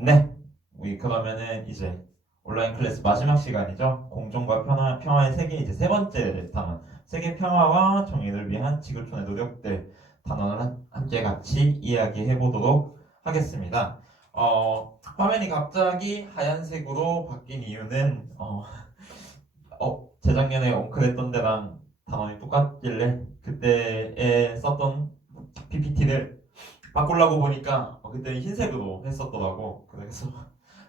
네, 우리 그러면은 이제 온라인 클래스 마지막 시간이죠. 공정과 평화의 세계 이제 세 번째 단원. 세계 평화와 정의를 위한 지구촌의 노력들 단원을 함께 같이 이야기해 보도록 하겠습니다. 화면이 갑자기 하얀색으로 바뀐 이유는 재작년에 옹크했던 데랑 단원이 똑같길래 그때에 썼던 PPT를 바꾸려고 보니까 그때는 흰색으로 했었더라고. 그래서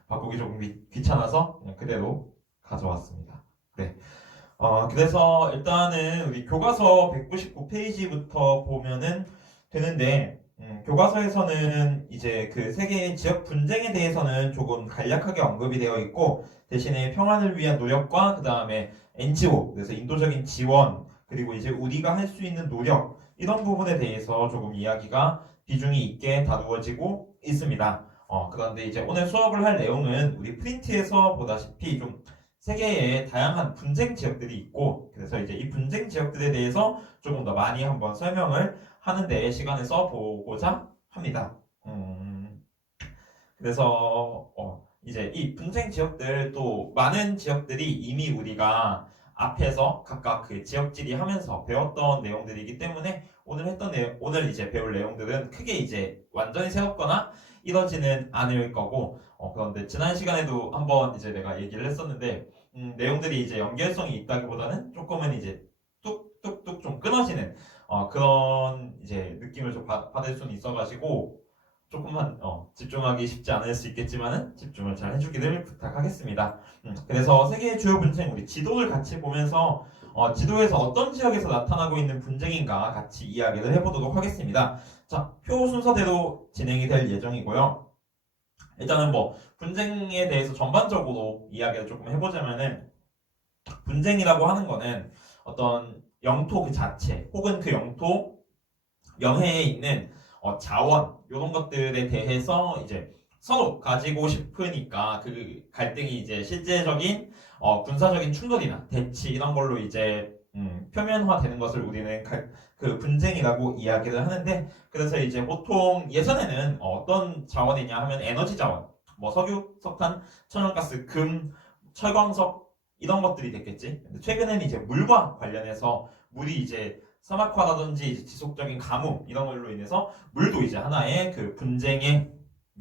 바꾸기 조금 귀찮아서 그냥 그대로 가져왔습니다. 네. 그래서 일단은 우리 교과서 199페이지부터 보면은 되는데, 교과서에서는 이제 그 세계의 지역 분쟁에 대해서는 조금 간략하게 언급이 되어 있고, 대신에 평화를 위한 노력과 그 다음에 NGO, 그래서 인도적인 지원, 그리고 이제 우리가 할 수 있는 노력, 이런 부분에 대해서 조금 이야기가 비중이 있게 다루어지고 있습니다. 그런데 이제 오늘 수업을 할 내용은 우리 프린트에서 보다시피 좀 세계에 다양한 분쟁 지역들이 있고, 그래서 이제 이 분쟁 지역들에 대해서 조금 더 많이 한번 설명을 하는데 시간을 써보고자 합니다. 그래서 이제 이 분쟁 지역들 또 많은 지역들이 이미 우리가 앞에서 각각 그 지역지리 하면서 배웠던 내용들이기 때문에 오늘 이제 배울 내용들은 크게 이제 완전히 새롭거나 이러지는 않을 거고, 그런데 지난 시간에도 한번 이제 내가 얘기를 했었는데, 내용들이 이제 연결성이 있다기보다는 조금은 이제 뚝뚝뚝 좀 끊어지는 그런 이제 느낌을 좀 받을 수는 있어가지고 조금만 집중하기 쉽지 않을 수 있겠지만은 집중을 잘 해주기를 부탁하겠습니다. 그래서 세계의 주요 분쟁 우리 지도를 같이 보면서 지도에서 어떤 지역에서 나타나고 있는 분쟁인가 같이 이야기를 해보도록 하겠습니다. 자, 표 순서대로 진행이 될 예정이고요. 일단은 뭐 분쟁에 대해서 전반적으로 이야기를 조금 해보자면은, 분쟁이라고 하는 거는 어떤 영토 그 자체 혹은 그 영토 영해에 있는 자원 이런 것들에 대해서 이제 서로 가지고 싶으니까 그 갈등이 이제 실제적인 군사적인 충돌이나 대치 이런 걸로 이제 표면화되는 것을 우리는 그 분쟁이라고 이야기를 하는데, 그래서 이제 보통 예전에는 어떤 자원이냐 하면 에너지 자원, 뭐 석유, 석탄, 천연가스, 금, 철광석 이런 것들이 됐겠지. 근데 최근에는 이제 물과 관련해서 물이 이제 사막화라든지 이제 지속적인 가뭄 이런 걸로 인해서 물도 이제 하나의 그 분쟁의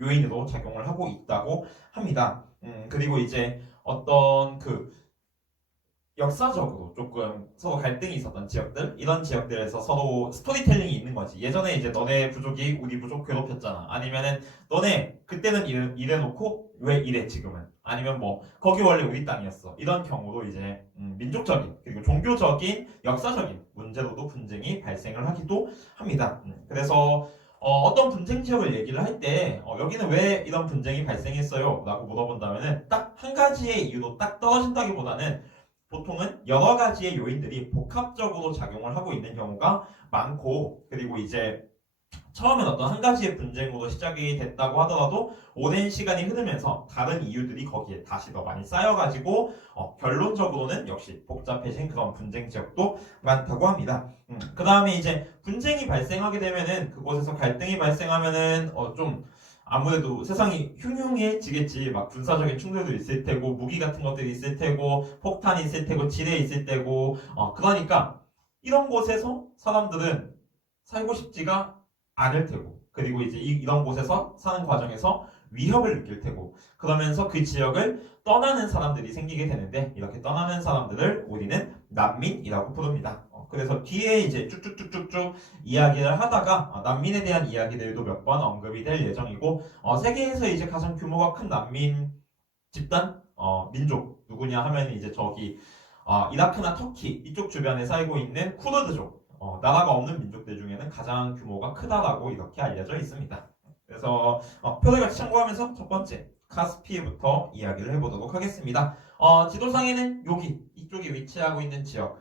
요인으로 작용을 하고 있다고 합니다. 그리고 이제 어떤 그 역사적으로 조금 서로 갈등이 있었던 지역들, 이런 지역들에서 서로 스토리텔링이 있는 거지. 예전에 이제 너네 부족이 우리 부족 괴롭혔잖아. 아니면은 너네 그때는 이래놓고 왜 이래 지금은? 아니면 뭐 거기 원래 우리 땅이었어. 이런 경우로 이제 민족적인 그리고 종교적인 역사적인 문제로도 분쟁이 발생을 하기도 합니다. 그래서 어떤 분쟁 지역을 얘기를 할 때 여기는 왜 이런 분쟁이 발생했어요? 라고 물어본다면은 딱 한 가지의 이유로 딱 떨어진다기보다는 보통은 여러 가지의 요인들이 복합적으로 작용을 하고 있는 경우가 많고, 그리고 이제 처음엔 어떤 한 가지의 분쟁으로 시작이 됐다고 하더라도 오랜 시간이 흐르면서 다른 이유들이 거기에 다시 더 많이 쌓여가지고 결론적으로는 역시 복잡해진 그런 분쟁 지역도 많다고 합니다. 그 다음에 이제 분쟁이 발생하게 되면은 그곳에서 갈등이 발생하면은 좀 아무래도 세상이 흉흉해지겠지. 막 군사적인 충돌도 있을 테고 무기 같은 것들이 있을 테고 폭탄이 있을 테고 지뢰 있을 테고 그러니까 이런 곳에서 사람들은 살고 싶지가 않을 테고, 그리고 이제 이런 곳에서 사는 과정에서 위협을 느낄 테고, 그러면서 그 지역을 떠나는 사람들이 생기게 되는데, 이렇게 떠나는 사람들을 우리는 난민이라고 부릅니다. 그래서 뒤에 이제 쭉쭉쭉쭉쭉 이야기를 하다가 난민에 대한 이야기들도 몇 번 언급이 될 예정이고, 세계에서 이제 가장 규모가 큰 난민 집단 민족 누구냐 하면 이제 저기 이라크나 터키 이쪽 주변에 살고 있는 쿠르드족, 나라가 없는 민족들 중에는 가장 규모가 크다라고 이렇게 알려져 있습니다. 그래서 표를 같이 참고하면서 첫 번째 카스피해부터 이야기를 해보도록 하겠습니다. 지도상에는 여기 이쪽에 위치하고 있는 지역,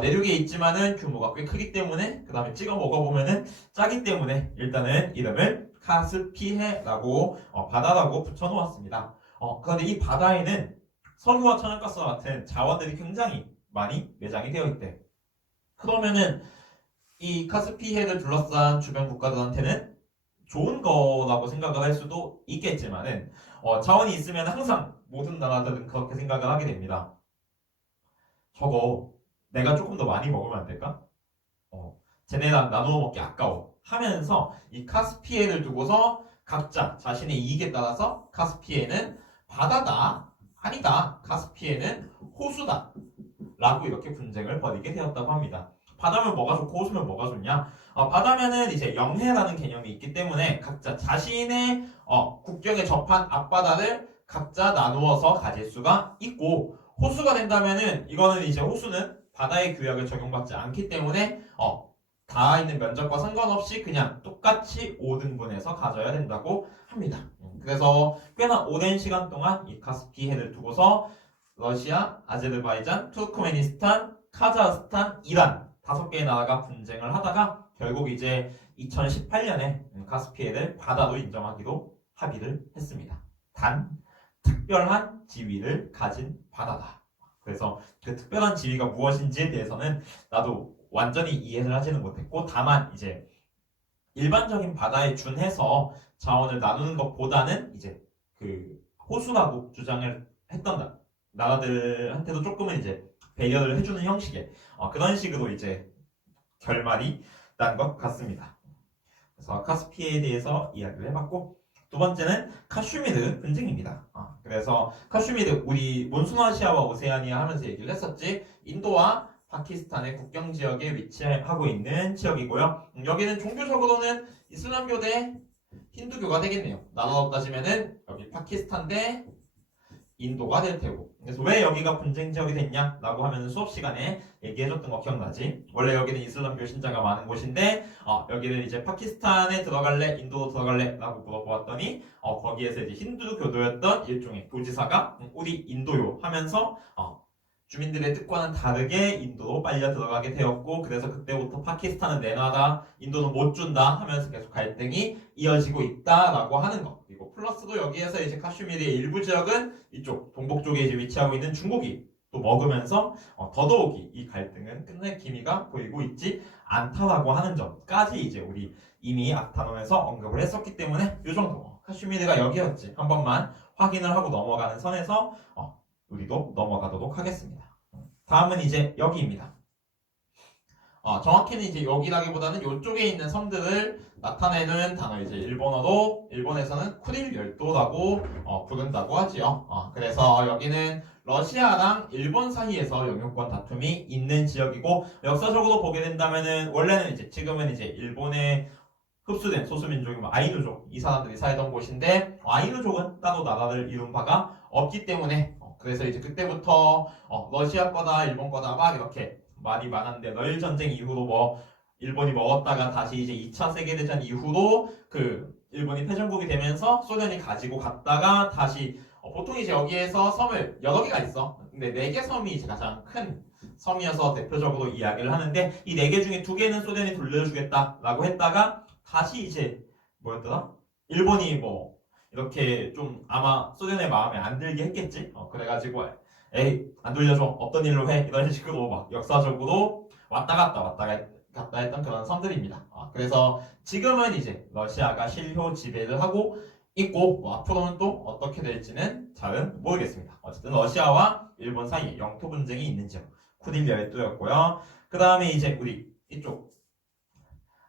내륙에 있지만은 규모가 꽤 크기 때문에, 그 다음에 찍어 먹어보면은 짜기 때문에 일단은 이름을 카스피해라고 바다라고 붙여놓았습니다. 그런데 이 바다에는 석유와 천연가스와 같은 자원들이 굉장히 많이 매장이 되어 있대. 그러면은 이 카스피해를 둘러싼 주변 국가들한테는 좋은 거라고 생각을 할 수도 있겠지만은 자원이 있으면 항상 모든 나라들은 그렇게 생각을 하게 됩니다. 저거 내가 조금 더 많이 먹으면 안 될까? 쟤네랑 나누어 먹기 아까워 하면서 이 카스피해를 두고서 각자 자신의 이익에 따라서 카스피해는 바다다 아니다 카스피해는 호수다 라고 이렇게 분쟁을 벌이게 되었다고 합니다. 바다면 뭐가 좋고 호수면 뭐가 좋냐? 바다면은 이제 영해라는 개념이 있기 때문에 각자 자신의 국경에 접한 앞바다를 각자 나누어서 가질 수가 있고, 호수가 된다면은 이거는 이제 호수는 바다의 규약을 적용받지 않기 때문에 닿아 있는 면적과 상관없이 그냥 똑같이 5등분해서 가져야 된다고 합니다. 그래서 꽤나 오랜 시간 동안 이 카스피해를 두고서 러시아, 아제르바이잔, 투르크메니스탄, 카자흐스탄, 이란 5개의 나라가 분쟁을 하다가 결국 이제 2018년에 카스피해를 바다로 인정하기로 합의를 했습니다. 단 특별한 지위를 가진 바다다. 그래서 그 특별한 지위가 무엇인지에 대해서는 나도 완전히 이해를 하지는 못했고, 다만 이제 일반적인 바다에 준해서 자원을 나누는 것보다는 이제 그 호수라고 주장을 했던 나라들한테도 조금은 이제 배려를 해주는 형식의 그런 식으로 이제 결말이 난 것 같습니다. 그래서 카스피해에 대해서 이야기를 해봤고, 두 번째는 카슈미르 분쟁입니다. 그래서 카슈미르 우리 몬순아시아와 오세아니아 하면서 얘기를 했었지. 인도와 파키스탄의 국경 지역에 위치하고 있는 지역이고요. 여기는 종교적으로는 이슬람교 대 힌두교가 되겠네요. 나눠서 따지면은 여기 파키스탄 대 인도가 될 테고. 그래서 왜 여기가 분쟁 지역이 됐냐라고 하면 수업 시간에 얘기해줬던 거 기억나지? 원래 여기는 이슬람교 신자가 많은 곳인데 여기는 이제 파키스탄에 들어갈래, 인도로 들어갈래라고 물어보았더니 거기에서 이제 힌두교도였던 일종의 교지사가 우리 인도요 하면서 주민들의 뜻과는 다르게 인도로 빨려 들어가게 되었고, 그래서 그때부터 파키스탄은 내 나라, 인도는 못 준다 하면서 계속 갈등이 이어지고 있다라고 하는 것. 그리고 플러스도 여기에서 이제 카슈미르의 일부 지역은 이쪽 동북 쪽에 이제 위치하고 있는 중국이 또 먹으면서 더더욱이 이 갈등은 끝낼 기미가 보이고 있지 않다라고 하는 점까지 이제 우리 이미 앞단원에서 언급을 했었기 때문에 이 정도. 카슈미르가 여기였지. 한 번만 확인을 하고 넘어가는 선에서 우리도 넘어가도록 하겠습니다. 다음은 이제 여기입니다. 정확히는 이제 여기라기보다는 이쪽에 있는 섬들을 나타내는 단어, 이제 일본어로 일본에서는 쿠릴 열도라고 부른다고 하지요. 그래서 여기는 러시아랑 일본 사이에서 영유권 다툼이 있는 지역이고, 역사적으로 보게 된다면은 원래는 이제 지금은 이제 일본에 흡수된 소수민족이 아이누족, 이 사람들이 살던 곳인데 아이누족은 따로 나라를 이룬 바가 없기 때문에 그래서 이제 그때부터 러시아 거다 일본 거다 막 이렇게 말이 많았는데, 러일 전쟁 이후로 뭐 일본이 먹었다가 다시 이제 2차 세계대전 이후로 그 일본이 패전국이 되면서 소련이 가지고 갔다가 다시 보통 이제 여기에서 섬을 여러 개가 있어. 근데 4개 섬이 이제 가장 큰 섬이어서 대표적으로 이야기를 하는데, 이 4개 중에 2개는 소련이 돌려주겠다라고 했다가 다시 이제 뭐였더라? 일본이 뭐 이렇게 좀 아마 소련의 마음에 안 들게 했겠지. 그래가지고 에이 안 돌려줘, 없던 일로 해, 이런 식으로 막 역사적으로 왔다 갔다 했던 그런 섬들입니다. 그래서 지금은 이제 러시아가 실효 지배를 하고 있고, 앞으로는 또 어떻게 될지는 잘은 모르겠습니다. 어쨌든 러시아와 일본 사이에 영토 분쟁이 있는 지역 쿠릴 열도였고요. 그 다음에 이제 우리 이쪽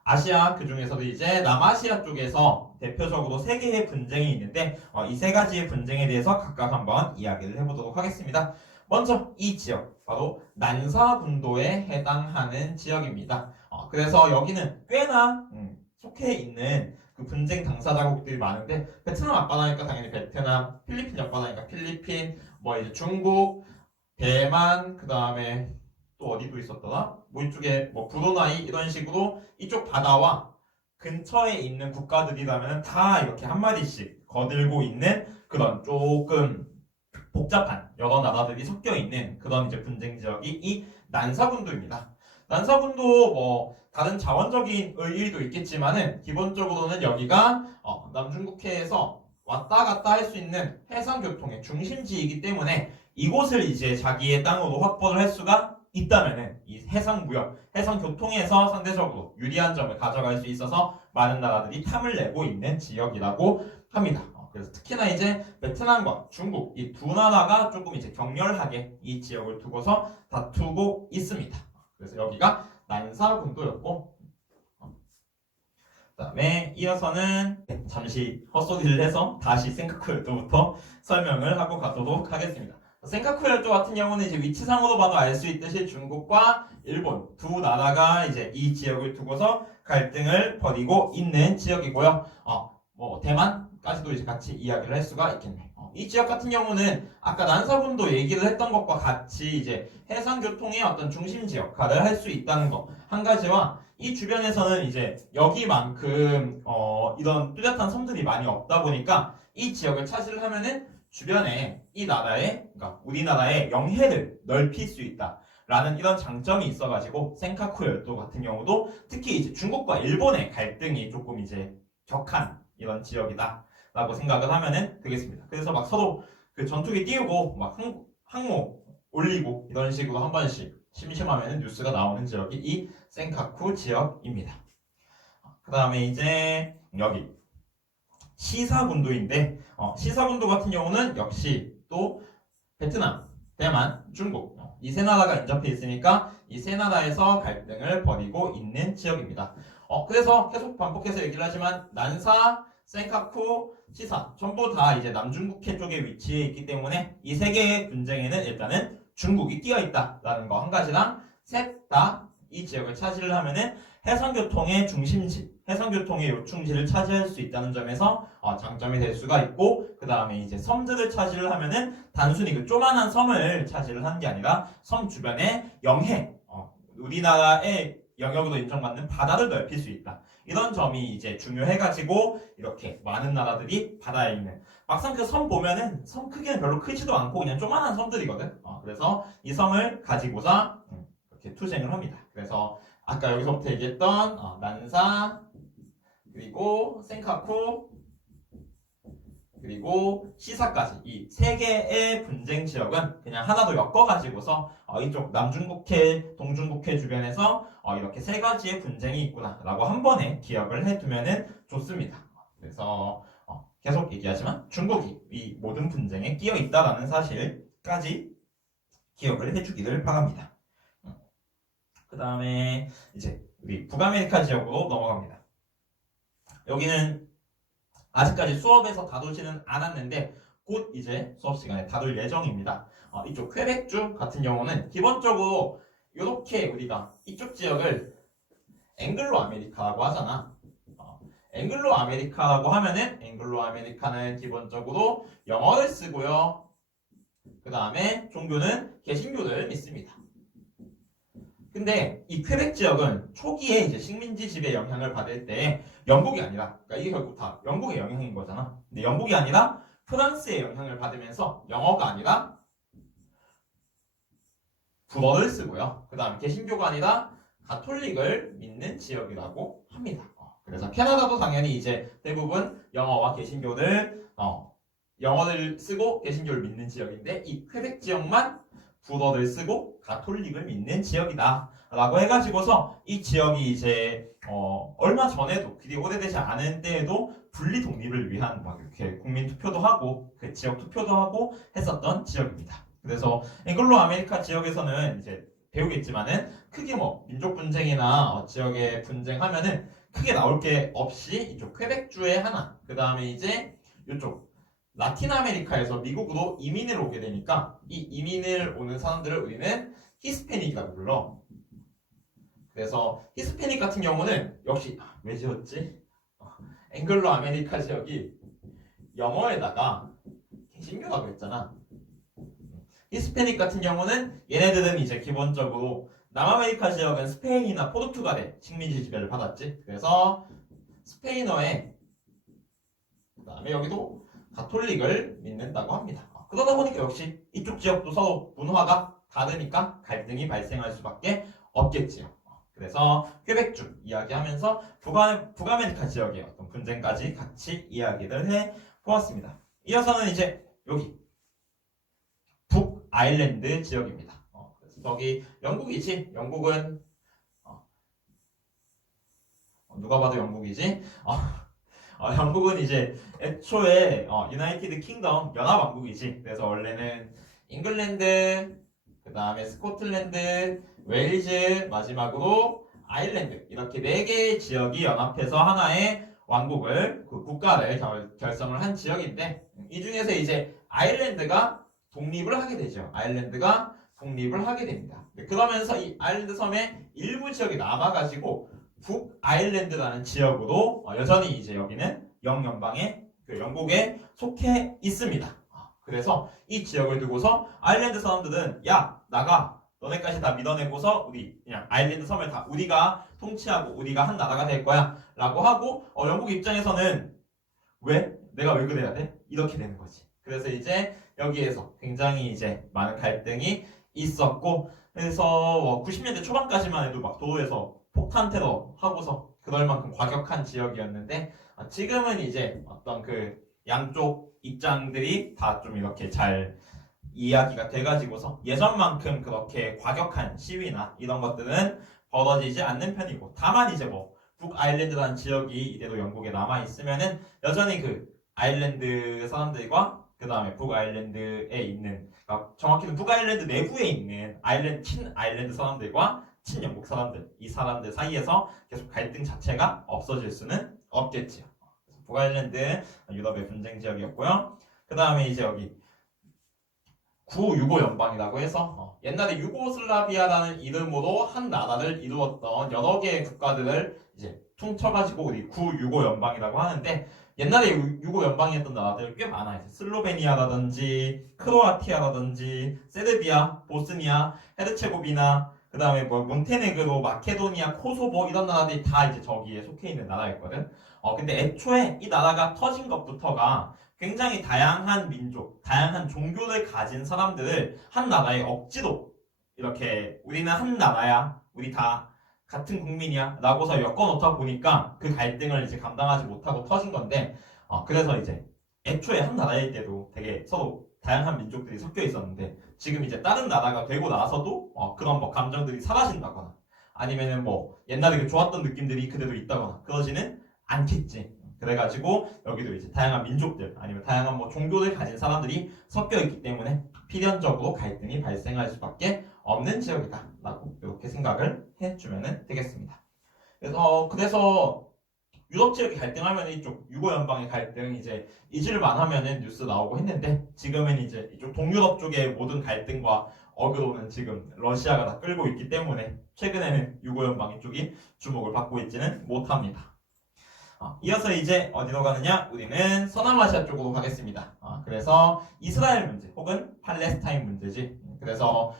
아시아, 그 중에서도 이제 남아시아 쪽에서 대표적으로 3개의 분쟁이 있는데 이 3가지의 분쟁에 대해서 각각 한번 이야기를 해보도록 하겠습니다. 먼저 이 지역, 바로 난사군도에 해당하는 지역입니다. 그래서 여기는 꽤나 속해 있는 그 분쟁 당사자국들이 많은데, 베트남 앞바다니까 당연히 베트남, 필리핀 옆바다니까 필리핀, 뭐 이제 중국, 대만, 그 다음에 또 어디도 있었더라? 뭐 이쪽에 뭐 브루나이, 이런 식으로 이쪽 바다와 근처에 있는 국가들이라면 다 이렇게 한 마디씩 거들고 있는 그런 조금 복잡한 여러 나라들이 섞여 있는 그런 이제 분쟁 지역이 이 난사군도입니다. 난사군도 뭐 다른 자원적인 의의도 있겠지만은 기본적으로는 여기가 남중국해에서 왔다 갔다 할 수 있는 해상 교통의 중심지이기 때문에 이곳을 이제 자기의 땅으로 확보를 할 수가 있다면은 이 해상 무역, 해상 교통에서 상대적으로 유리한 점을 가져갈 수 있어서 많은 나라들이 탐을 내고 있는 지역이라고 합니다. 그래서 특히나 이제 베트남과 중국 이 두 나라가 조금 이제 격렬하게 이 지역을 두고서 다투고 있습니다. 그래서 여기가 난사군도였고, 그다음에 이어서는 잠시 헛소리를 해서 다시 센카쿠 열도부터 설명을 하고 가도록 하겠습니다. 센카쿠 열도 같은 경우는 이제 위치상으로 봐도 알 수 있듯이 중국과 일본 두 나라가 이제 이 지역을 두고서 갈등을 벌이고 있는 지역이고요. 뭐 대만까지도 이제 같이 이야기를 할 수가 있겠네. 이 지역 같은 경우는 아까 난사군도 얘기를 했던 것과 같이 이제 해상 교통의 어떤 중심지 역할을 할 수 있다는 것 한 가지와 이 주변에서는 이제 여기만큼 이런 뚜렷한 섬들이 많이 없다 보니까 이 지역을 차지를 하면은 주변에 이 나라의, 그러니까 우리나라의 영해를 넓힐 수 있다라는 이런 장점이 있어가지고 센카쿠 열도 같은 경우도 특히 이제 중국과 일본의 갈등이 조금 이제 격한 이런 지역이다라고 생각을 하면은 되겠습니다. 그래서 막 서로 그 전투기 띄우고 막 항모 올리고 이런 식으로 한 번씩 심심하면 뉴스가 나오는 지역이 이 센카쿠 지역입니다. 그 다음에 이제 여기 시사군도인데 시사군도 같은 경우는 역시 또 베트남, 대만, 중국 이 세 나라가 인접해 있으니까 이 세 나라에서 갈등을 벌이고 있는 지역입니다. 그래서 계속 반복해서 얘기를 하지만 난사, 센카쿠, 시사 전부 다 이제 남중국해 쪽에 위치해 있기 때문에 이 세 개의 분쟁에는 일단은 중국이 끼어 있다라는 거 한 가지랑 셋 다 이 지역을 차지를 하면은 해상교통의 중심지, 해상교통의 요충지를 차지할 수 있다는 점에서 장점이 될 수가 있고, 그 다음에 이제 섬들을 차지를 하면은 단순히 그 조만한 섬을 차지를 하는 게 아니라 섬 주변에 영해, 우리나라의 영역으로 인정받는 바다를 넓힐 수 있다. 이런 점이 이제 중요해가지고 이렇게 많은 나라들이 바다에 있는, 막상 그 섬 보면은 섬 크기는 별로 크지도 않고 그냥 조만한 섬들이거든. 그래서 이 섬을 가지고서 이렇게 투쟁을 합니다. 그래서 아까 여기서부터 얘기했던 난사, 그리고 센카쿠, 그리고 시사까지 이 세 개의 분쟁 지역은 그냥 하나로 엮어가지고서 이쪽 남중국해, 동중국해 주변에서 이렇게 세 가지의 분쟁이 있구나라고 한 번에 기억을 해두면은 좋습니다. 그래서 계속 얘기하지만 중국이 이 모든 분쟁에 끼어 있다라는 사실까지 기억을 해주기를 바랍니다. 그 다음에 이제 우리 북아메리카 지역으로 넘어갑니다. 여기는 아직까지 수업에서 다루지는 않았는데 곧 이제 수업 시간에 다룰 예정입니다. 이쪽 퀘벡주 같은 경우는 기본적으로 이렇게 우리가 이쪽 지역을 앵글로 아메리카라고 하잖아. 앵글로 아메리카라고 하면은 앵글로 아메리카는 기본적으로 영어를 쓰고요. 그 다음에 종교는 개신교를 믿습니다. 근데 이 퀘벡 지역은 초기에 이제 식민지 지배 영향을 받을 때 영국이 아니라, 그러니까 이게 결국 다 영국의 영향인 거잖아. 근데 영국이 아니라 프랑스의 영향을 받으면서 영어가 아니라 불어를 쓰고요. 그 다음에 개신교가 아니라 가톨릭을 믿는 지역이라고 합니다. 그래서 캐나다도 당연히 이제 대부분 영어와 개신교를 영어를 쓰고 개신교를 믿는 지역인데 이 퀘벡 지역만 불어를 쓰고 가톨릭을 믿는 지역이다 라고 해가지고서 이 지역이 이제 얼마 전에도 그리 오래되지 않은 때에도 분리 독립을 위한 막 이렇게 국민 투표도 하고 그 지역 투표도 하고 했었던 지역입니다. 그래서 앵글로 아메리카 지역에서는 이제 배우겠지만은 크게 뭐 민족 분쟁이나 지역의 분쟁하면은 크게 나올 게 없이 이쪽 퀘벡주의 하나, 그 다음에 이제 이쪽 라틴 아메리카에서 미국으로 이민을 오게 되니까 이 이민을 오는 사람들을 우리는 히스패닉이라고 불러. 그래서 히스패닉 같은 경우는 역시 왜 지었지? 앵글로 아메리카 지역이 영어에다가 개신교라고 했잖아. 히스패닉 같은 경우는 얘네들은 이제 기본적으로 남아메리카 지역은 스페인이나 포르투갈의 식민지 지배를 받았지. 그래서 스페인어에 그다음에 여기도 가톨릭을 믿는다고 합니다. 그러다 보니까 역시 이쪽 지역도 서로 문화가 다르니까 갈등이 발생할 수밖에 없겠지요. 그래서 퀘벡주 이야기하면서 북아메리카 지역의 어떤 분쟁까지 같이 이야기를 해 보았습니다. 이어서는 이제 여기 북아일랜드 지역입니다. 그래서 저기 영국이지. 영국은 누가 봐도 영국이지. 영국은 이제 애초에 유나이티드 킹덤 연합왕국이지. 그래서 원래는 잉글랜드, 그 다음에 스코틀랜드, 웨일즈, 마지막으로 아일랜드 이렇게 네 개의 지역이 연합해서 하나의 왕국을 그 국가를 결성을 한 지역인데 이 중에서 이제 아일랜드가 독립을 하게 되죠. 아일랜드가 독립을 하게 됩니다. 그러면서 이 아일랜드 섬의 일부 지역이 남아가지고 북아일랜드라는 지역으로 여전히 이제 여기는 영연방의 그 영국에 속해 있습니다. 그래서 이 지역을 두고서 아일랜드 사람들은 야 나가 너네까지 다 밀어내고서 우리 그냥 아일랜드 섬을 다 우리가 통치하고 우리가 한 나라가 될 거야 라고 하고 영국 입장에서는 왜? 내가 왜 그래야 돼? 이렇게 되는 거지. 그래서 이제 여기에서 굉장히 이제 많은 갈등이 있었고 그래서 90년대 초반까지만 해도 막 도로에서 폭탄 테러 하고서 그럴 만큼 과격한 지역이었는데 지금은 이제 어떤 그 양쪽 입장들이 다 좀 이렇게 잘 이야기가 돼가지고서 예전만큼 그렇게 과격한 시위나 이런 것들은 벌어지지 않는 편이고 다만 이제 뭐 북아일랜드라는 지역이 이대로 영국에 남아 있으면은 여전히 그 아일랜드 사람들과 그 다음에 북아일랜드에 있는 그러니까 정확히는 북아일랜드 내부에 있는 친아일랜드 사람들과 친영국 사람들 이 사람들 사이에서 계속 갈등 자체가 없어질 수는 없겠지요. 북아일랜드 유럽의 분쟁 지역이었고요. 그 다음에 이제 여기 구유고 연방이라고 해서 옛날에 유고슬라비아라는 이름으로 한 나라를 이루었던 여러 개의 국가들을 이제 퉁쳐가지고 우리 구유고 연방이라고 하는데 옛날에 유고 연방이었던 나라들 꽤 많아요. 슬로베니아라든지 크로아티아라든지 세르비아, 보스니아, 헤르체고비나 그 다음에 뭐 몬테네그로, 마케도니아, 코소보 이런 나라들이 다 이제 저기에 속해 있는 나라였거든. 근데 애초에 이 나라가 터진 것부터가 굉장히 다양한 민족, 다양한 종교를 가진 사람들을 한 나라에 억지로 이렇게 우리는 한 나라야, 우리 다 같은 국민이야 라고서 엮어놓다 보니까 그 갈등을 이제 감당하지 못하고 터진 건데 그래서 이제 애초에 한 나라일 때도 되게 서로 다양한 민족들이 섞여 있었는데 지금 이제 다른 나라가 되고 나서도 그런 뭐 감정들이 사라진다거나 아니면은 뭐 옛날에 그 좋았던 느낌들이 그대로 있다거나 그러지는 않겠지. 그래가지고 여기도 이제 다양한 민족들 아니면 다양한 뭐 종교를 가진 사람들이 섞여 있기 때문에 필연적으로 갈등이 발생할 수밖에 없는 지역이다라고 이렇게 생각을 해주면 되겠습니다. 그래서 유럽 지역이 갈등하면 이쪽 유고 연방의 갈등 이제 잊을만 하면은 뉴스 나오고 했는데 지금은 이제 이쪽 동유럽 쪽의 모든 갈등과 어그로는 지금 러시아가 다 끌고 있기 때문에 최근에는 유고 연방 이쪽이 주목을 받고 있지는 못합니다. 이어서 이제 어디로 가느냐? 우리는 서남아시아 쪽으로 가겠습니다. 그래서 이스라엘 문제 혹은 팔레스타인 문제지. 그래서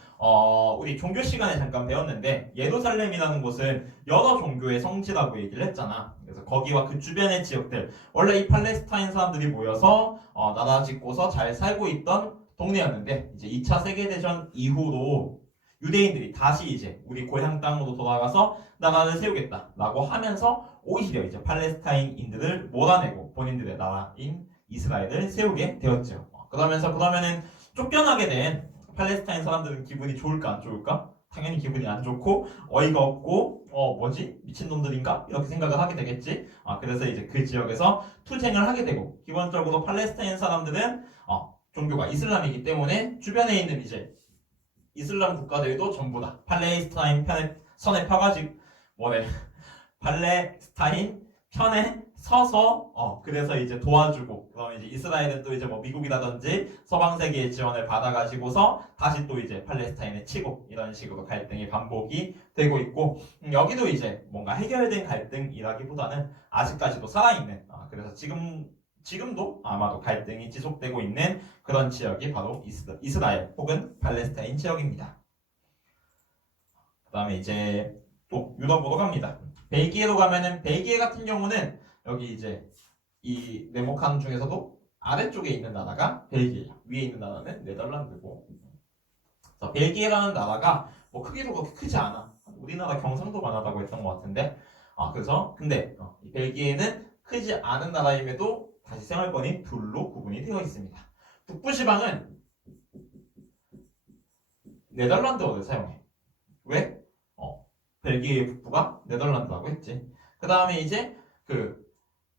우리 종교 시간에 잠깐 배웠는데 예루살렘이라는 곳은 여러 종교의 성지라고 얘기를 했잖아. 그래서 거기와 그 주변의 지역들 원래 이 팔레스타인 사람들이 모여서 나라 짓고서 잘 살고 있던 동네였는데 이제 2차 세계대전 이후로 유대인들이 다시 이제 우리 고향 땅으로 돌아가서 나라를 세우겠다라고 하면서 오히려 이제 팔레스타인인들을 몰아내고 본인들의 나라인 이스라엘을 세우게 되었죠. 그러면은 쫓겨나게 된 팔레스타인 사람들은 기분이 좋을까 안 좋을까? 당연히 기분이 안 좋고 어이가 없고 뭐지? 미친놈들인가? 이렇게 생각을 하게 되겠지. 그래서 이제 그 지역에서 투쟁을 하게 되고 기본적으로 팔레스타인 사람들은 종교가 이슬람이기 때문에 주변에 있는 이제 이슬람 국가들도 전부 다 팔레스타인 편에 선에 펴가지고 팔레스타인 편에 서서 그래서 이제 도와주고 그럼 이제 이스라엘은 또 이제 뭐 미국이라든지 서방 세계의 지원을 받아가지고서 다시 또 이제 팔레스타인에 치고 이런 식으로 갈등이 반복이 되고 있고 여기도 이제 뭔가 해결된 갈등이라기보다는 아직까지도 살아있는 그래서 지금도 아마도 갈등이 지속되고 있는 그런 지역이 바로 이스라엘 혹은 팔레스타인 지역입니다. 그 다음에 이제 또 유럽으로 갑니다. 벨기에로 가면은 벨기에 같은 경우는 여기 이제 이 네모칸 중에서도 아래쪽에 있는 나라가 벨기에야. 위에 있는 나라는 네덜란드고. 그래서 벨기에라는 나라가 뭐 크기도 그렇게 크지 않아. 우리나라 경상도만 하다고 했던 것 같은데. 그래서 근데 이 벨기에는 크지 않은 나라임에도 다시 생활권이 둘로 구분이 되어 있습니다. 북부지방은 네덜란드어를 사용해. 왜? 벨기에 북부가 네덜란드라고 했지. 그 다음에 이제 그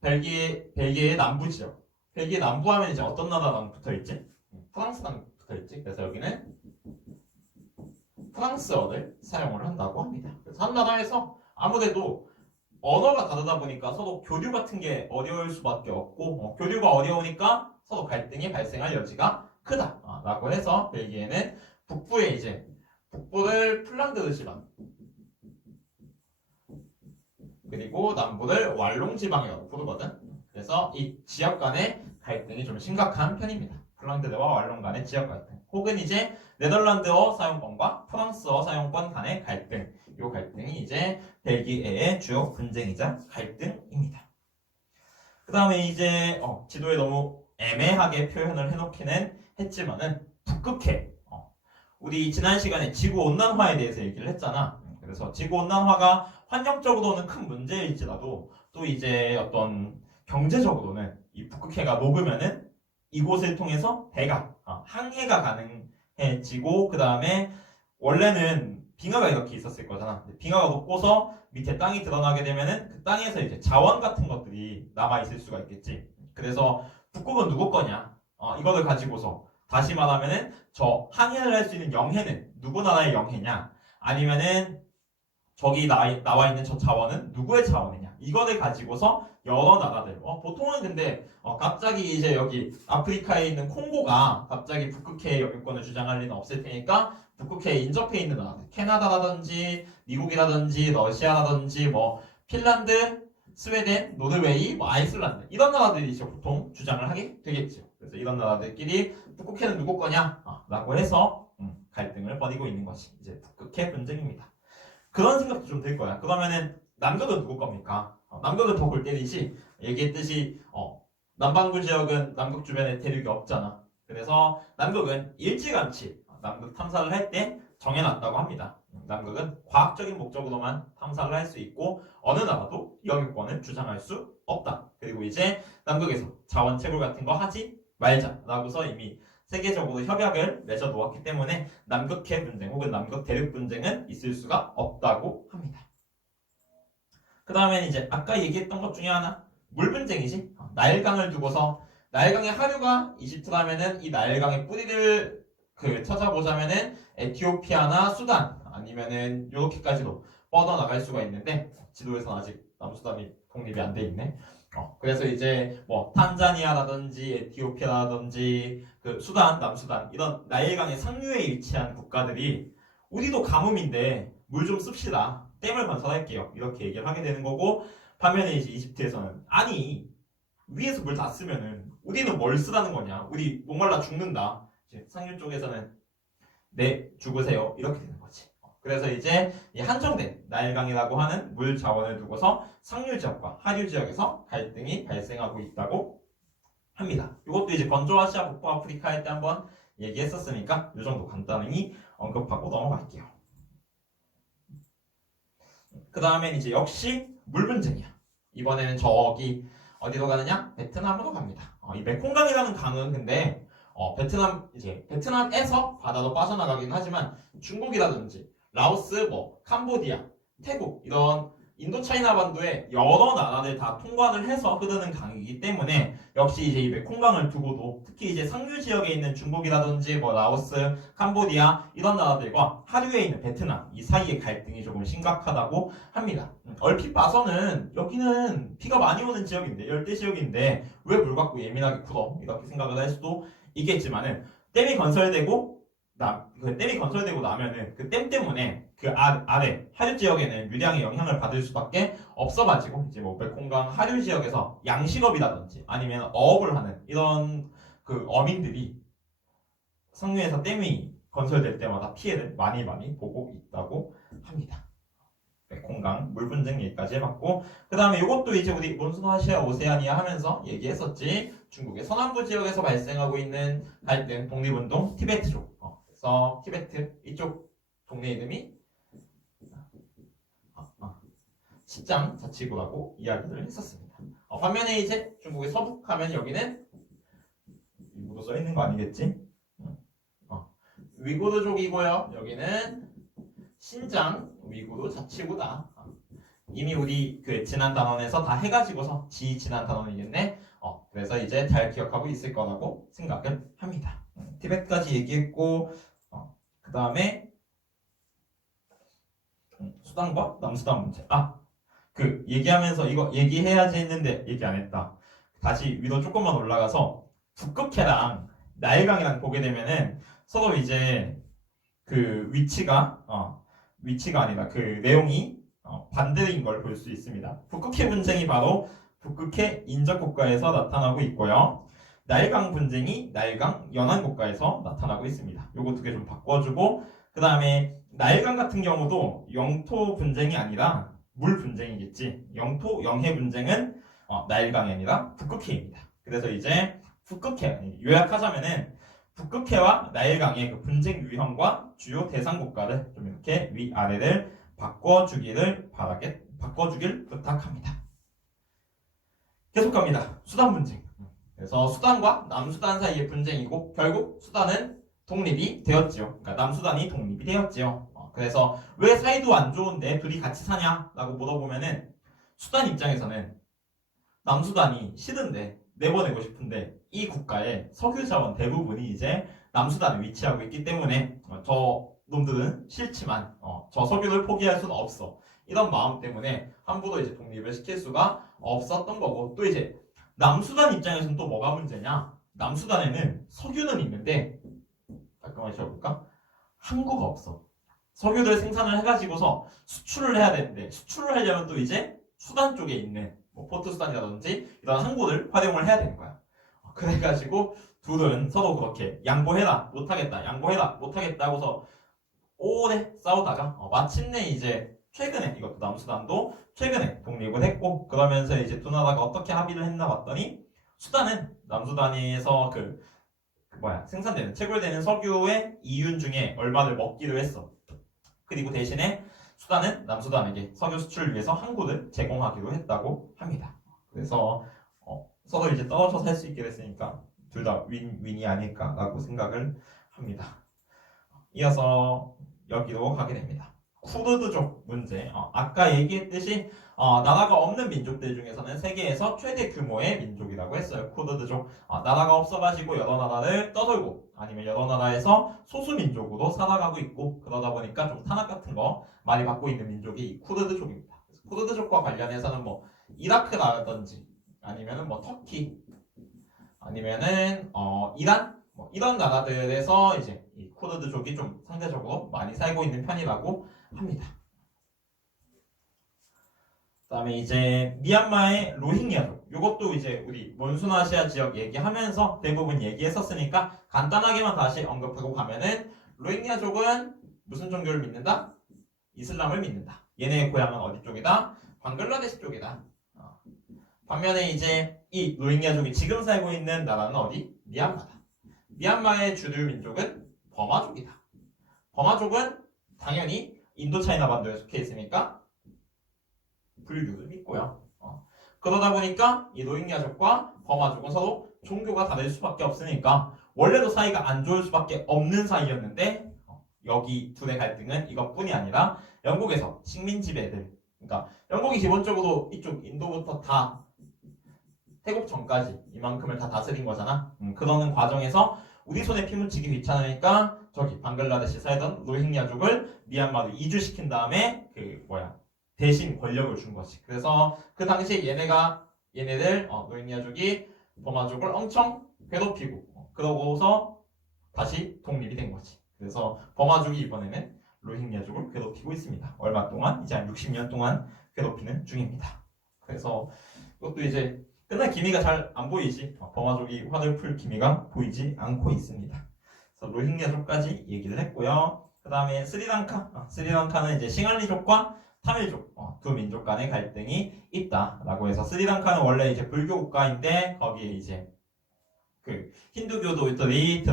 벨기에의 남부 지역. 벨기에 남부 하면 이제 어떤 나라랑 붙어 있지? 프랑스랑 붙어 있지. 그래서 여기는 프랑스어를 사용을 한다고 합니다. 그래서 한 나라에서 아무래도 언어가 다르다 보니까 서로 교류 같은 게 어려울 수밖에 없고 교류가 어려우니까 서로 갈등이 발생할 여지가 크다라고 해서 벨기에는 북부에 이제 북부를 플란드르 지방 그리고 남부를 왈롱 지방이라고 부르거든. 그래서 이 지역 간의 갈등이 좀 심각한 편입니다. 폴란드와 왈롱 간의 지역 갈등 혹은 이제 네덜란드어 사용권과 프랑스어 사용권 간의 갈등 이 갈등이 이제 벨기에의 주요 분쟁이자 갈등입니다. 그 다음에 이제 지도에 너무 애매하게 표현을 해놓기는 했지만은 북극해 우리 지난 시간에 지구온난화에 대해서 얘기를 했잖아. 그래서 지구온난화가 환경적으로는 큰 문제일지라도 또 이제 어떤 경제적으로는 이 북극해가 녹으면은 이곳을 통해서 배가 항해가 가능해지고 그 다음에 원래는 빙하가 이렇게 있었을 거잖아. 빙하가 녹고서 밑에 땅이 드러나게 되면은 그 땅에서 이제 자원 같은 것들이 남아 있을 수가 있겠지. 그래서 북극은 누구 거냐? 이거를 가지고서 다시 말하면은 저 항해를 할 수 있는 영해는 누구 나라의 영해냐? 아니면은 저기 나와 있는 저 자원은 누구의 자원이냐? 이거를 가지고서 여러 나라들. 보통은 근데 갑자기 이제 여기 아프리카에 있는 콩고가 갑자기 북극해 영유권을 주장할 리는 없을 테니까 북극해에 인접해 있는 나라들, 캐나다라든지 미국이라든지 러시아라든지 뭐 핀란드, 스웨덴, 노르웨이, 뭐 아이슬란드 이런 나라들이 이제 보통 주장을 하게 되겠죠. 그래서 이런 나라들끼리 북극해는 누구 거냐? 라고 해서 갈등을 벌이고 있는 것이 이제 북극해 분쟁입니다. 그런 생각도 좀 들 거야. 그러면은 남극은 누구 겁니까? 남극은 더 골 때리지. 얘기했듯이 남반구 지역은 남극 주변에 대륙이 없잖아. 그래서 남극은 일찌감치 남극 탐사를 할 때 정해놨다고 합니다. 남극은 과학적인 목적으로만 탐사를 할 수 있고 어느 나라도 영유권을 주장할 수 없다. 그리고 이제 남극에서 자원 채굴 같은 거 하지 말자라고서 이미 세계적으로 협약을 맺어 놓았기 때문에 남극해 분쟁 혹은 남극 대륙 분쟁은 있을 수가 없다고 합니다. 그 다음에 이제 아까 얘기했던 것 중에 하나 물 분쟁이지. 나일강을 두고서 나일강의 하류가 이집트라면은 이 나일강의 뿌리를 찾아보자면은 에티오피아나 수단 아니면은 이렇게까지도 뻗어나갈 수가 있는데 지도에서는 아직 남수단이 독립이 안 돼 있네. 그래서 이제 뭐 탄자니아라든지 에티오피아라든지 그 수단, 남수단 이런 나일강의 상류에 위치한 국가들이 우리도 가뭄인데 물 좀 씁시다. 댐을 건설할게요. 이렇게 얘기를 하게 되는 거고 반면에 이제 이집트에서는 아니 위에서 물 다 쓰면은 우리는 뭘 쓰라는 거냐? 우리 목말라 죽는다. 이제 상류 쪽에서는 네 죽으세요. 이렇게 되는 거지. 그래서 이제 이 한정된 나일강이라고 하는 물 자원을 두고서 상류 지역과 하류 지역에서 갈등이 발생하고 있다고 합니다. 이것도 이제 건조아시아 북부 아프리카 할 때 한번 얘기했었으니까 이 정도 간단히 언급하고 넘어갈게요. 그 다음엔 이제 역시 물 분쟁이야. 이번에는 저기 어디로 가느냐? 베트남으로 갑니다. 이 메콩강이라는 강은 근데 베트남에서 바다로 빠져나가긴 하지만 중국이라든지 라오스, 뭐 캄보디아, 태국 이런 인도차이나 반도의 여러 나라를 다 통과를 해서 흐르는 강이기 때문에 역시 이제 이 메콩강을 두고도 특히 이제 상류 지역에 있는 중국이라든지 뭐 라오스, 캄보디아 이런 나라들과 하류에 있는 베트남 이 사이의 갈등이 조금 심각하다고 합니다. 얼핏 봐서는 여기는 비가 많이 오는 지역인데 열대 지역인데 왜 물 갖고 예민하게 굴어 이렇게 생각을 할 수도 있겠지만은 댐이 건설되고 댐이 건설되고 나면은 그 댐 때문에 그 아래 하류 지역에는 유량의 영향을 받을 수밖에 없어가지고 이제 뭐 메콩강 하류 지역에서 양식업이라든지 아니면 어업을 하는 이런 그 어민들이 상류에서 댐이 건설될 때마다 피해를 많이 보고 있다고 합니다. 메콩강 물 분쟁 얘기까지 해봤고 그 다음에 이것도 이제 우리 몬순아시아 오세아니아 하면서 얘기했었지. 중국의 서남부 지역에서 발생하고 있는 갈등 독립운동 티베트족. 그래서 티베트 이쪽 동네 이름이 시장 자치구라고 이야기를 했었습니다. 반면에 이제 중국의 서북하면 여기는 일부러 써 있는 거 아니겠지? 위구르족이고요. 여기는 신장 위구르 자치구다. 이미 우리 그 지난 단원에서 다 해가지고서 지난 단원이겠네. 그래서 이제 잘 기억하고 있을 거라고 생각을 합니다. 티벳까지 얘기했고, 그 다음에 수단과 남수단 문제. 그 얘기하면서 이거 얘기해야지 했는데 얘기 안 했다. 다시 위로 조금만 올라가서 북극해랑 나일강이랑 보게 되면은 서로 이제 그 위치가 아니라 그 내용이 반대인 걸 볼 수 있습니다. 북극해 분쟁이 바로 북극해 인접 국가에서 나타나고 있고요. 나일강 분쟁이 나일강 연안 국가에서 나타나고 있습니다. 요거 두 개 좀 바꿔주고, 그 다음에 나일강 같은 경우도 영토 분쟁이 아니라 물 분쟁이겠지. 영토 영해 분쟁은 나일강이 아니라 북극해입니다. 그래서 이제 북극해 요약하자면은 북극해와 나일강의 그 분쟁 유형과 주요 대상 국가를 좀 이렇게 위아래를 바꿔주길 부탁합니다. 계속 갑니다. 수단 분쟁. 그래서 수단과 남수단 사이의 분쟁이고 결국 수단은 독립이 되었지요. 그러니까 남수단이 독립이 되었지요. 그래서 왜 사이도 안 좋은데 둘이 같이 사냐라고 물어보면은 수단 입장에서는 남수단이 싫은데 내보내고 싶은데 이 국가의 석유 자원 대부분이 이제 남수단에 위치하고 있기 때문에 저 놈들은 싫지만 저 석유를 포기할 수는 없어. 이런 마음 때문에 함부로 이제 독립을 시킬 수가 없었던 거고, 또 이제 남수단 입장에서는 또 뭐가 문제냐? 남수단에는 석유는 있는데 잠깐만 쉬어볼까? 항구가 없어. 석유를 생산을 해가지고서 수출을 해야 되는데 수출을 하려면 또 이제 수단 쪽에 있는 뭐 포트 수단이라든지 이런 항구를 활용을 해야 되는 거야. 그래가지고 둘은 서로 그렇게 양보해라 못하겠다 양보해라 못하겠다 하고서 오래 싸우다가 마침내 이제 최근에 이것도 남수단도 최근에 독립을 했고, 그러면서 이제 두 나라가 어떻게 합의를 했나 봤더니 수단은 남수단에서 생산되는 채굴되는 석유의 이윤 중에 얼마를 먹기로 했어. 그리고 대신에 수단은 남수단에게 석유 수출을 위해서 항구를 제공하기로 했다고 합니다. 그래서 서로 이제 떨어져 살 수 있게 됐으니까 둘 다 윈윈이 아닐까라고 생각을 합니다. 이어서 여기로 가게 됩니다. 쿠르드족 문제. 아까 얘기했듯이 나라가 없는 민족들 중에서는 세계에서 최대 규모의 민족이라고 했어요. 쿠르드족. 나라가 없어가지고 여러 나라를 떠돌고 아니면 여러 나라에서 소수 민족으로 살아가고 있고, 그러다 보니까 좀 탄압 같은 거 많이 받고 있는 민족이 이 쿠르드족입니다. 쿠르드족과 관련해서는 뭐 이라크라든지 아니면은 뭐 터키 아니면은 이란 뭐 이런 나라들에서 이제 이 쿠르드족이 좀 상대적으로 많이 살고 있는 편이라고 합니다. 그다음에 이제 미얀마의 로힝야족, 이것도 이제 우리 몬순아시아 지역 얘기하면서 대부분 얘기했었으니까 간단하게만 다시 언급하고 가면은, 로힝야족은 무슨 종교를 믿는다? 이슬람을 믿는다. 얘네의 고향은 어디 쪽이다? 방글라데시 쪽이다. 반면에 이제 이 로힝야족이 지금 살고 있는 나라는 어디? 미얀마다. 미얀마의 주류 민족은 버마족이다. 버마족은 당연히 인도차이나 반도에 속해 있으니까 불교를 믿고요. 그러다 보니까 이 로힝야족과 버마족은 서로 종교가 다를 수밖에 없으니까 원래도 사이가 안 좋을 수밖에 없는 사이였는데, 여기 둘의 갈등은 이것뿐이 아니라 영국에서 식민 지배들, 그러니까 영국이 기본적으로 이쪽 인도부터 다 태국 전까지 이만큼을 다 다스린 거잖아. 그러는 과정에서 우리 손에 피 묻히기 귀찮으니까 저기 방글라데시 살던 로힝야족을 미얀마로 이주시킨 다음에 대신 권력을 준 거지. 그래서 그 당시에 얘네들 로힝야족이 버마족을 엄청 괴롭히고 그러고서 다시 독립이 된 거지. 그래서 버마족이 이번에는 로힝야족을 괴롭히고 있습니다. 얼마 동안? 이제 한 60년 동안 괴롭히는 중입니다. 그래서 이것도 이제 끝날 기미가 잘 안 보이지. 버마족이 화를 풀 기미가 보이지 않고 있습니다. 그래서 로힝야족까지 얘기를 했고요. 그 다음에 스리랑카는 이제 싱할리족과 타밀족 두 민족 간의 갈등이 있다라고 해서, 스리랑카는 원래 이제 불교 국가인데 거기에 이제 그 힌두교도들이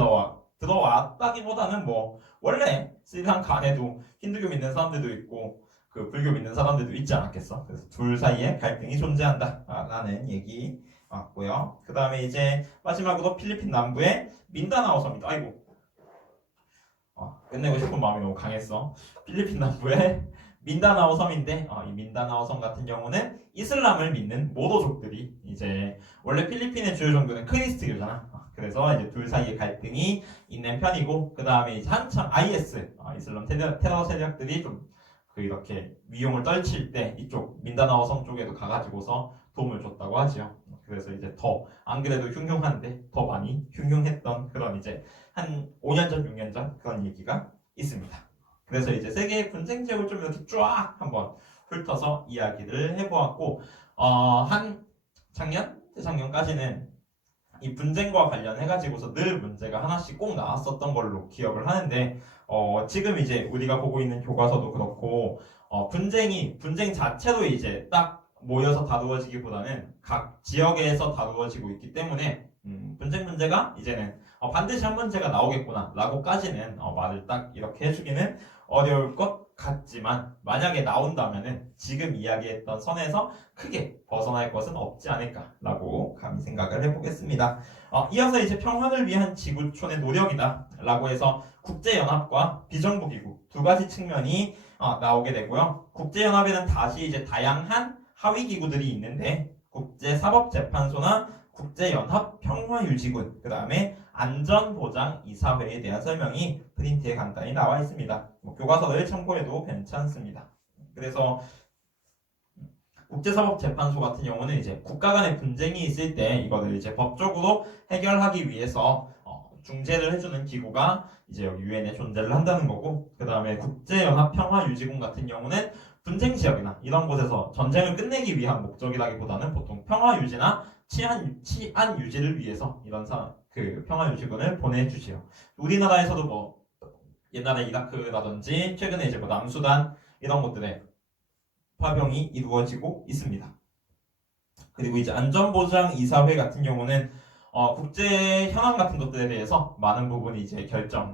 들어왔다기보다는 뭐 원래 스리랑카 안에도 힌두교 믿는 사람들도 있고 그 불교 믿는 사람들도 있지 않았겠어. 그래서 둘 사이에 갈등이 존재한다라는 얘기 왔고요. 그 다음에 이제 마지막으로 필리핀 남부의 민다나오 섬입니다. 끝내고 싶은 마음이 너무 강했어. 필리핀 남부의 민다나오 섬인데 이 민다나오 섬 같은 경우는 이슬람을 믿는 모도족들이 이제 원래 필리핀의 주요 종교는 크리스트교잖아. 그래서 이제 둘 사이에 갈등이 있는 편이고 그 다음에 이제 한참 IS 이슬람 테러 세력들이 좀 그 이렇게 위용을 떨칠 때 이쪽 민다나오 섬 쪽에도 가가지고서 도움을 줬다고 하지요. 그래서 이제 더 안 그래도 흉흉한데 더 많이 흉흉했던 그런 이제 한 5년 전, 6년 전 그런 얘기가 있습니다. 그래서 이제 세계의 분쟁 지역을 좀 이렇게 쫙 한번 훑어서 이야기를 해보았고, 한 작년, 재작년까지는 이 분쟁과 관련해가지고서 늘 문제가 하나씩 꼭 나왔었던 걸로 기억을 하는데, 지금 이제 우리가 보고 있는 교과서도 그렇고, 분쟁 자체도 이제 딱 모여서 다루어지기보다는 각 지역에서 다루어지고 있기 때문에, 분쟁 문제가 이제는 반드시 한 문제가 나오겠구나 라고까지는 말을 딱 이렇게 해주기는 어려울 것 같지만 만약에 나온다면은 지금 이야기했던 선에서 크게 벗어날 것은 없지 않을까라고 감히 생각을 해보겠습니다. 이어서 이제 평화를 위한 지구촌의 노력이다 라고 해서 국제연합과 비정부기구 두 가지 측면이 나오게 되고요. 국제연합에는 다시 이제 다양한 하위기구들이 있는데 국제사법재판소나 국제연합평화유지군, 그 다음에 안전보장이사회에 대한 설명이 프린트에 간단히 나와 있습니다. 교과서를 참고해도 괜찮습니다. 그래서 국제사법재판소 같은 경우는 이제 국가 간의 분쟁이 있을 때 이거를 이제 법적으로 해결하기 위해서 중재를 해주는 기구가 이제 여기 유엔에 존재를 한다는 거고, 그 다음에 국제연합평화유지군 같은 경우는 분쟁 지역이나 이런 곳에서 전쟁을 끝내기 위한 목적이라기보다는 보통 평화 유지나 치안 유지를 위해서 이런 그 평화 유지군을 보내주지요. 우리나라에서도 뭐 옛날에 이라크라든지 최근에 이제 뭐 남수단 이런 곳들에 파병이 이루어지고 있습니다. 그리고 이제 안전보장이사회 같은 경우는 국제 현안 같은 것들에 대해서 많은 부분이 이제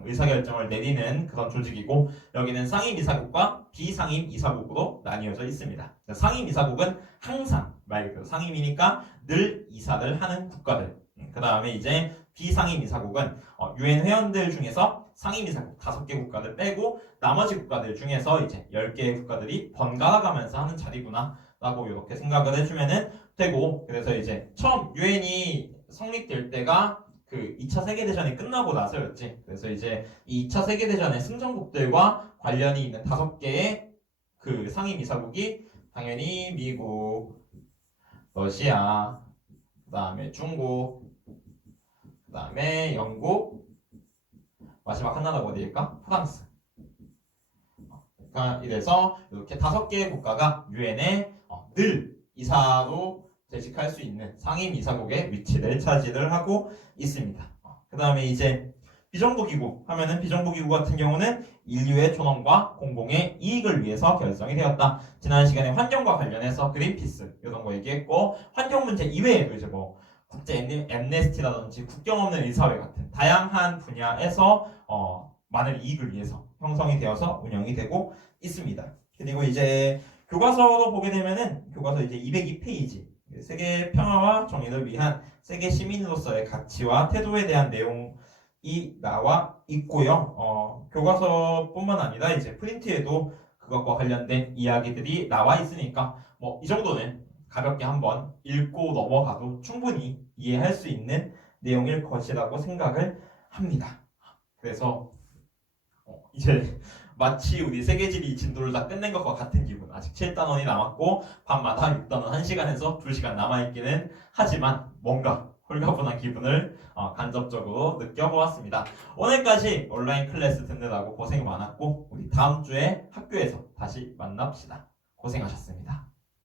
의사결정을 내리는 그런 조직이고, 여기는 상임이사국과 비상임이사국으로 나뉘어져 있습니다. 상임이사국은 항상 말 그대로 상임이니까 늘 이사를 하는 국가들. 그 다음에 이제 비상임이사국은 유엔 회원들 중에서 상임이사국 5개 국가들 빼고 나머지 국가들 중에서 이제 10개의 국가들이 번갈아 가면서 하는 자리구나 라고 이렇게 생각을 해주면은 되고, 그래서 이제 처음 유엔이 성립될 때가 그 2차 세계대전이 끝나고 나서였지. 그래서 이제 이 2차 세계대전의 승전국들과 관련이 있는 5개의 그 상임이사국이 당연히 미국, 러시아, 그 다음에 중국, 그 다음에 영국, 마지막 한 나라가 어디일까? 프랑스. 그러니까 이래서 이렇게 5개의 국가가 유엔에 늘 이사로 재직할 수 있는 상임이사국의 위치를 차지를 하고 있습니다. 그 다음에 이제 비정부기구 하면은 비정부기구 같은 경우는 인류의 존엄과 공공의 이익을 위해서 결성이 되었다. 지난 시간에 환경과 관련해서 그린피스 이런 거 얘기했고, 환경 문제 이외에도 이제 뭐 국제 엠네스티라든지 국경 없는 의사회 같은 다양한 분야에서 많은 이익을 위해서 형성이 되어서 운영이 되고 있습니다. 그리고 이제 교과서로 보게 되면은 교과서 이제 202페이지 세계 평화와 정의를 위한 세계 시민으로서의 가치와 태도에 대한 내용이 나와 있고요. 교과서뿐만 아니라 이제 프린트에도 그것과 관련된 이야기들이 나와 있으니까 뭐 이 정도는 가볍게 한번 읽고 넘어가도 충분히 이해할 수 있는 내용일 것이라고 생각을 합니다. 그래서 이제 마치 우리 세계지리 진도를 다 끝낸 것과 같은 기분. 아직 7단원이 남았고 밤마다 6단원 1시간에서 2시간 남아있기는 하지만 뭔가 홀가분한 기분을 간접적으로 느껴보았습니다. 오늘까지 온라인 클래스 듣느라고 고생 많았고 우리 다음 주에 학교에서 다시 만납시다. 고생하셨습니다.